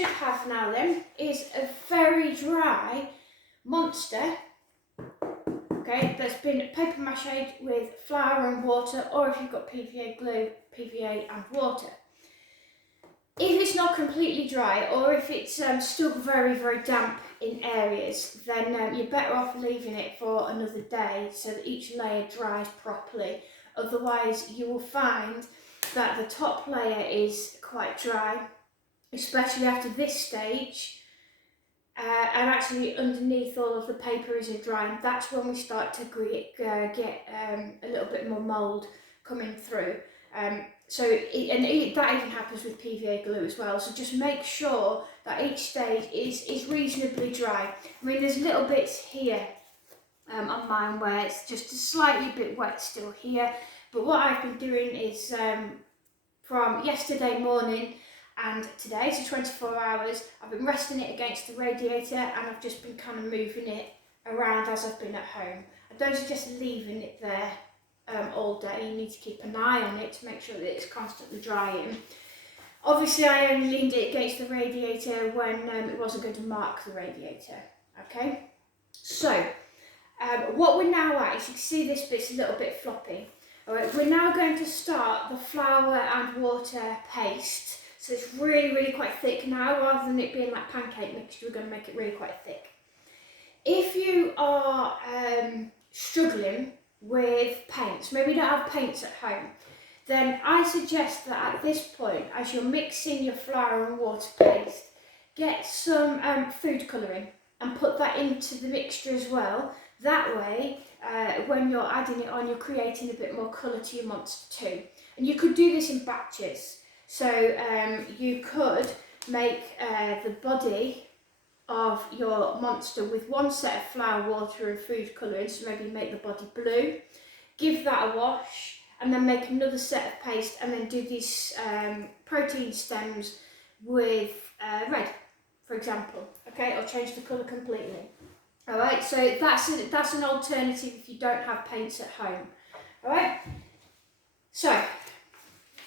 should have now then is a very dry monster, okay, that's been paper mache with flour and water, or if you've got PVA glue, PVA and water. If it's not completely dry, or if it's still very, very damp in areas, then you're better off leaving it for another day so that each layer dries properly. Otherwise, you will find that the top layer is quite dry, especially after this stage, and actually underneath all of the paper isn't dry, and that's when we start to get a little bit more mould coming through. That even happens with PVA glue as well, so just make sure that each stage is reasonably dry. I mean, there's little bits here on mine where it's just a slightly bit wet still here, but what I've been doing is from yesterday morning and today, so 24 hours, I've been resting it against the radiator, and I've just been kind of moving it around as I've been at home. I don't suggest leaving it there all day. You need to keep an eye on it to make sure that it's constantly drying. Obviously, I only leaned it against the radiator when it wasn't going to mark the radiator. Okay, so what we're now at is, you can see this bit's a little bit floppy. All right, we're now going to start the flour and water paste. So it's really, really quite thick now. Rather than it being like pancake mixture, we're going to make it really quite thick. If you are struggling with paints, maybe you don't have paints at home, then I suggest that at this point, as you're mixing your flour and water paste, get some food colouring and put that into the mixture as well. That way, when you're adding it on, you're creating a bit more colour to your monster too. And you could do this in batches. So you could make the body of your monster with one set of flour, water and food colouring, so maybe make the body blue, give that a wash, and then make another set of paste, and then do these protein stems with red, for example, okay, or change the colour completely. Alright, so that's an alternative if you don't have paints at home. Alright, so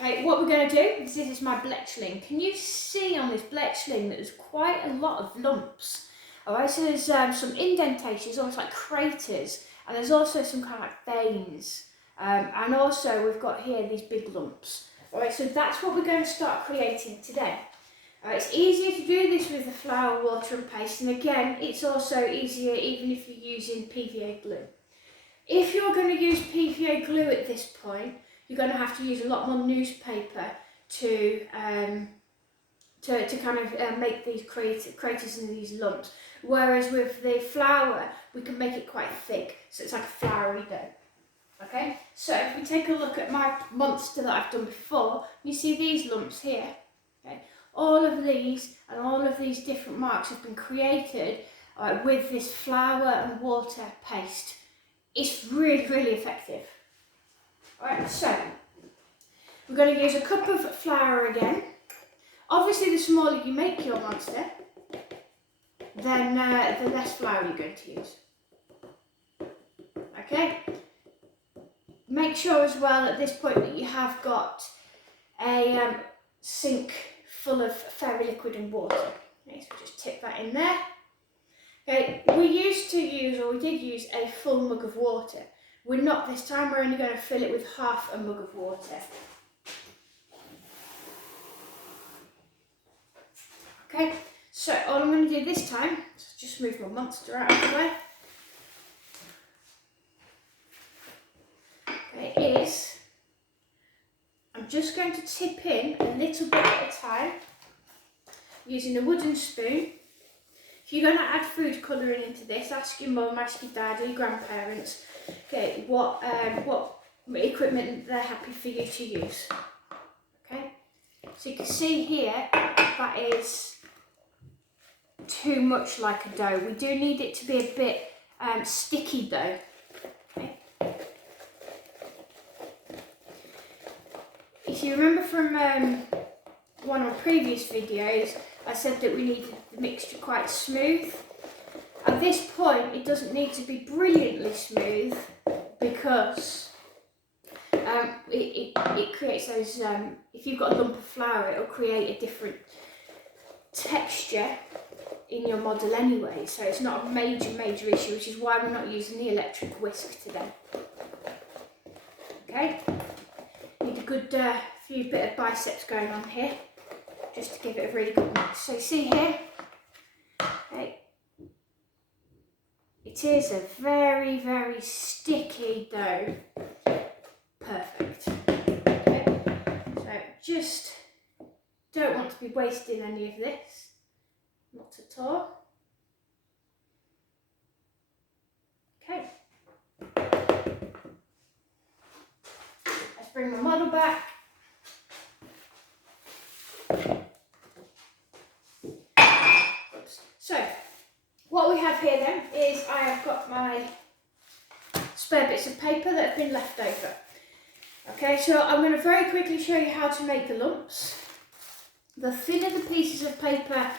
okay, what we're going to do is, this is my bletchling. Can you see on this bletchling that there's quite a lot of lumps? Alright, so there's some indentations, almost like craters, and there's also some kind of like veins. And also we've got here these big lumps. Alright, so that's what we're going to start creating today. It's easier to do this with the flour, water and paste, and again, it's also easier even if you're using PVA glue. If you're going to use PVA glue at this point, you're going to have to use a lot more newspaper to kind of make these craters and these lumps. Whereas with the flour, we can make it quite thick, so it's like a floury dough. Okay, so if we take a look at my monster that I've done before, you see these lumps here. Okay, all of these and all of these different marks have been created with this flour and water paste. It's really, really effective. Alright, so we're going to use a cup of flour again. Obviously, the smaller you make your monster, then the less flour you're going to use. Okay? Make sure as well at this point that you have got a sink full of fairy liquid and water. Okay, so just tip that in there. Okay, we did use a full mug of water. We're not this time, we're only going to fill it with half a mug of water. Okay, so all I'm going to do this time, just move my monster out of the way, okay, is I'm just going to tip in a little bit at a time using a wooden spoon. If you're going to add food colouring into this, ask your mum, ask your dad or your grandparents, okay, what equipment they're happy for you to use. Okay, so you can see here that is too much like a dough. We do need it to be a bit sticky though. Okay. If you remember from one of my previous videos, I said that we needed the mixture quite smooth. At this point, it doesn't need to be brilliantly smooth because it creates those, if you've got a lump of flour, it'll create a different texture in your model anyway, so it's not a major issue, which is why we're not using the electric whisk today. Okay, need a good few bit of biceps going on here, just to give it a really good mix. So see here, okay, it is a very sticky dough. Perfect. Okay, so just don't want to be wasting any of this, not at all. Okay, let's bring my model back. Oops. So what we have here then is I have got my spare bits of paper that have been left over. Okay, so I'm going to very quickly show you how to make the lumps. The thinner the pieces of paper,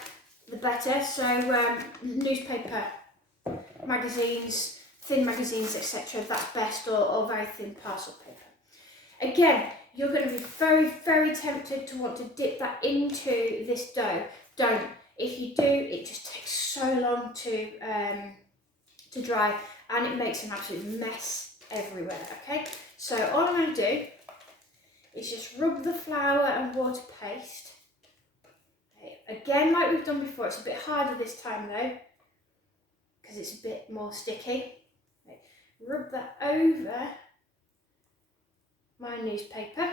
the better. So newspaper, magazines, thin magazines, etc. That's best, or very thin parcel paper. Again, you're going to be very tempted to want to dip that into this dough. Don't. If you do, it just takes so long to dry, and it makes an absolute mess everywhere. Okay, so all I'm going to do is just rub the flour and water paste. Okay. Again, like we've done before, it's a bit harder this time though, because it's a bit more sticky. Okay. Rub that over my newspaper.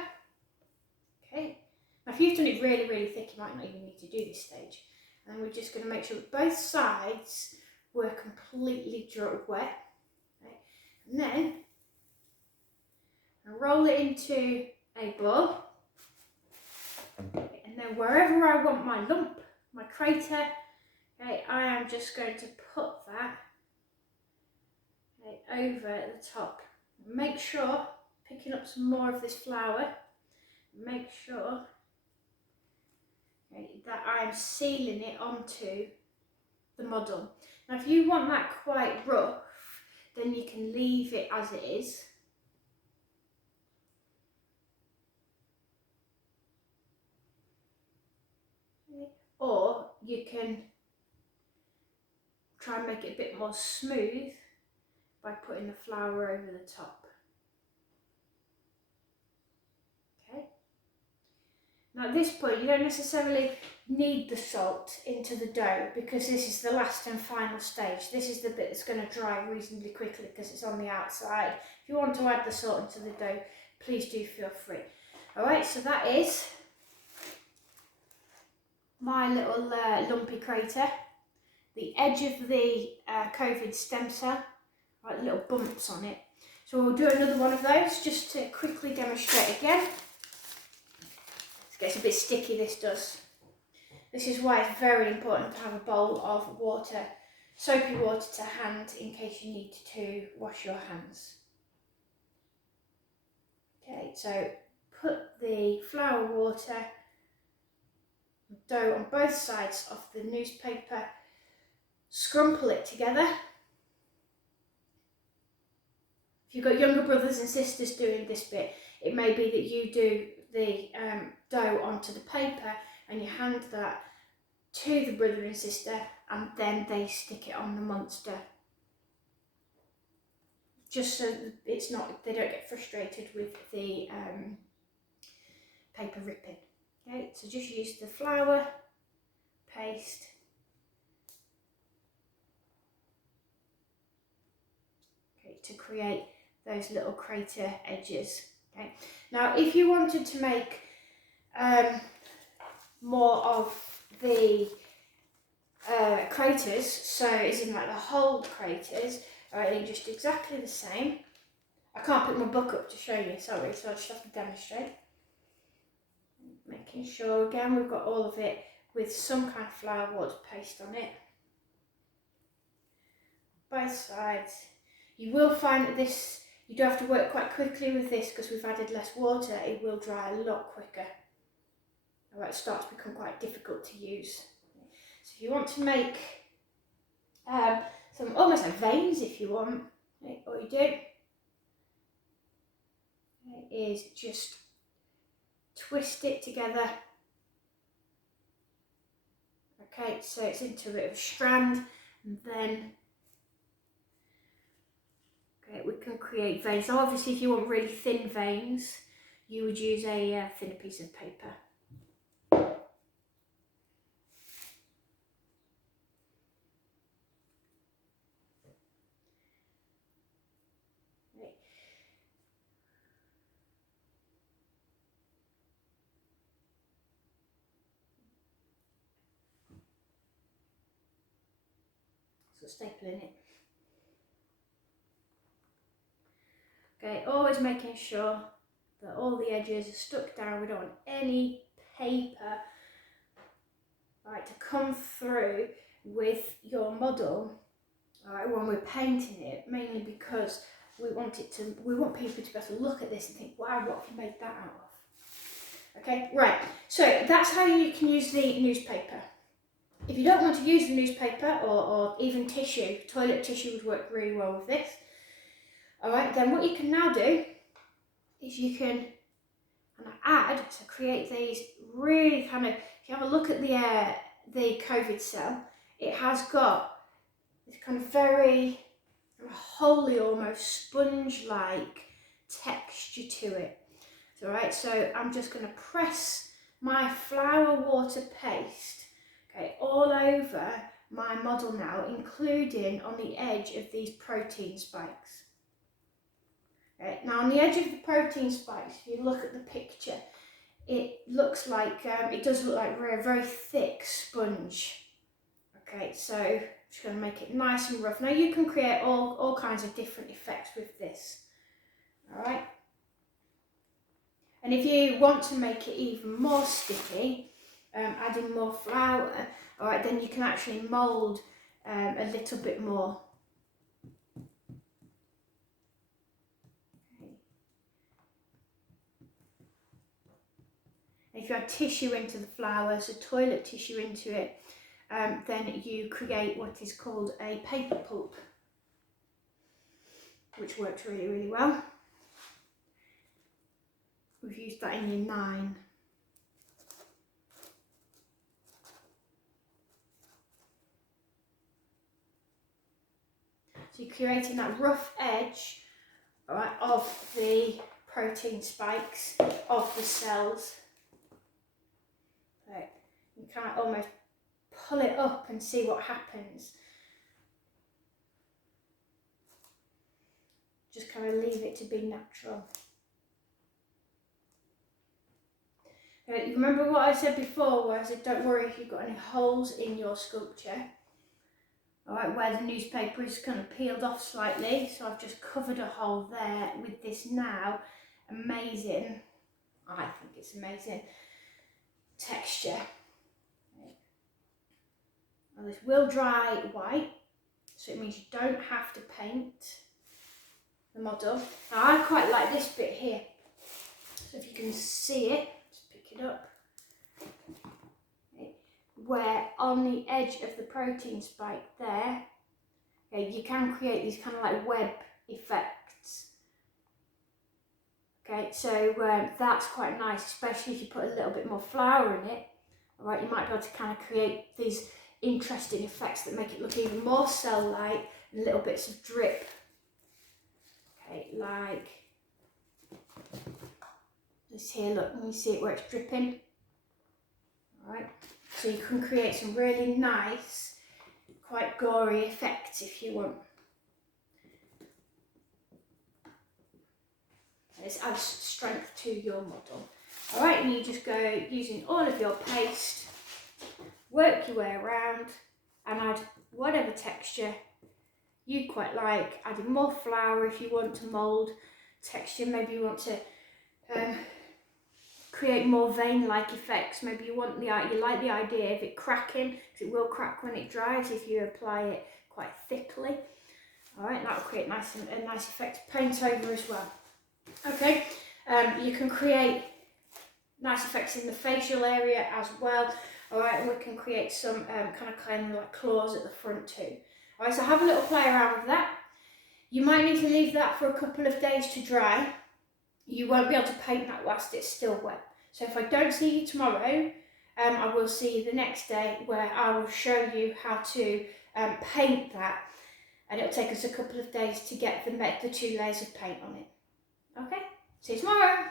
Okay. Now if you've done it really thick, you might not even need to do this stage. And we're just going to make sure that both sides were completely wet. Okay. And then I'll roll it into a ball. Okay. And then wherever I want my lump, my crater, okay, I am just going to put that, okay, over the top. Make sure, picking up some more of this flour, make sure, okay, that I am sealing it onto the model. Now if you want that quite rough, then you can leave it as it is. Okay. Or you can try and make it a bit more smooth by putting the flour over the top. Okay. Now at this point you don't necessarily need the salt into the dough, because this is the last and final stage. This is the bit that's going to dry reasonably quickly because it's on the outside. If you want to add the salt into the dough, please do feel free. Alright, so that is my little lumpy crater. The edge of the COVID stem cell, right, little bumps on it. So we'll do another one of those just to quickly demonstrate again. It gets a bit sticky, this does. This is why it's very important to have a bowl of water, soapy water to hand, in case you need to wash your hands. Okay, so put the flour, water, dough on both sides of the newspaper, scrumple it together. If you've got younger brothers and sisters doing this bit, it may be that you do the dough onto the paper and you hand that to the brother and sister, and then they stick it on the monster. Just so it's not, they don't get frustrated with the paper ripping. Okay, so just use the flour, paste, okay, to create those little crater edges. Okay. Now if you wanted to make more of the craters, so as in like the whole craters, alright, they're just exactly the same. I can't put my book up to show you, sorry, so I just have to demonstrate. Making sure again we've got all of it with some kind of flour water paste on it. Both sides. You will find that this, you do have to work quite quickly with this because we've added less water. It will dry a lot quicker. Alright, it starts to become quite difficult to use. So if you want to make some almost like veins, if you want, okay, all you do is just twist it together Okay, so it's into a bit of a strand, and then we can create veins. So obviously if you want really thin veins, you would use a thinner piece of paper. So stapling it. Okay, always making sure that all the edges are stuck down. We don't want any paper to come through with your model when we're painting it, mainly because we want people to be able to look at this and think, wow, what have you made that out of? Okay, right, so that's how you can use the newspaper. If you don't want to use the newspaper or even tissue, toilet tissue would work really well with this. Alright, then what you can now do is you can add to create these really kind of, if you have a look at the COVID cell, it has got this kind of very holy, almost sponge-like texture to it. Alright, so I'm just going to press my flour water paste all over my model now, including on the edge of these protein spikes. Now on the edge of the protein spikes, if you look at the picture, it looks like, it does look like a very thick sponge. Okay, so I'm just going to make it nice and rough. Now you can create all kinds of different effects with this. Alright. And if you want to make it even more sticky, adding more flour, alright, then you can actually mould a little bit more. If you add tissue into the flour, so toilet tissue into it, then you create what is called a paper pulp, which works really, really well. We've used that in year 9. So you're creating that rough edge, right, of the protein spikes, of the cells. Right. You kind of almost pull it up and see what happens. Just kind of leave it to be natural. You remember what I said before, where I said don't worry if you've got any holes in your sculpture. Alright, where the newspaper is kind of peeled off slightly, so I've just covered a hole there with this now amazing, I think it's amazing, texture. Now this will dry white, so it means you don't have to paint the model. Now I quite like this bit here, so if you can see it, just pick it up. Where on the edge of the protein spike there, you can create these kind of like web effects. Okay, so that's quite nice, especially if you put a little bit more flour in it. Alright, you might be able to kind of create these interesting effects that make it look even more cell-like, and little bits of drip. Okay, like this here, look, can you see it where it's dripping? Alright. So you can create some really nice, quite gory effects if you want. This adds strength to your model. Alright, and you just go using all of your paste, work your way around and add whatever texture you quite like, adding more flour if you want to mould texture, maybe you want to create more vein-like effects. Maybe you like the idea of it cracking, because it will crack when it dries if you apply it quite thickly. Alright, that will create a nice effect. Paint over as well. Okay, you can create nice effects in the facial area as well. Alright, and we can create some kind of like claws at the front too. Alright, so have a little play around with that. You might need to leave that for a couple of days to dry. You won't be able to paint that whilst it's still wet. So if I don't see you tomorrow, I will see you the next day where I will show you how to paint that, and it'll take us a couple of days to get the 2 layers of paint on it. Okay, see you tomorrow.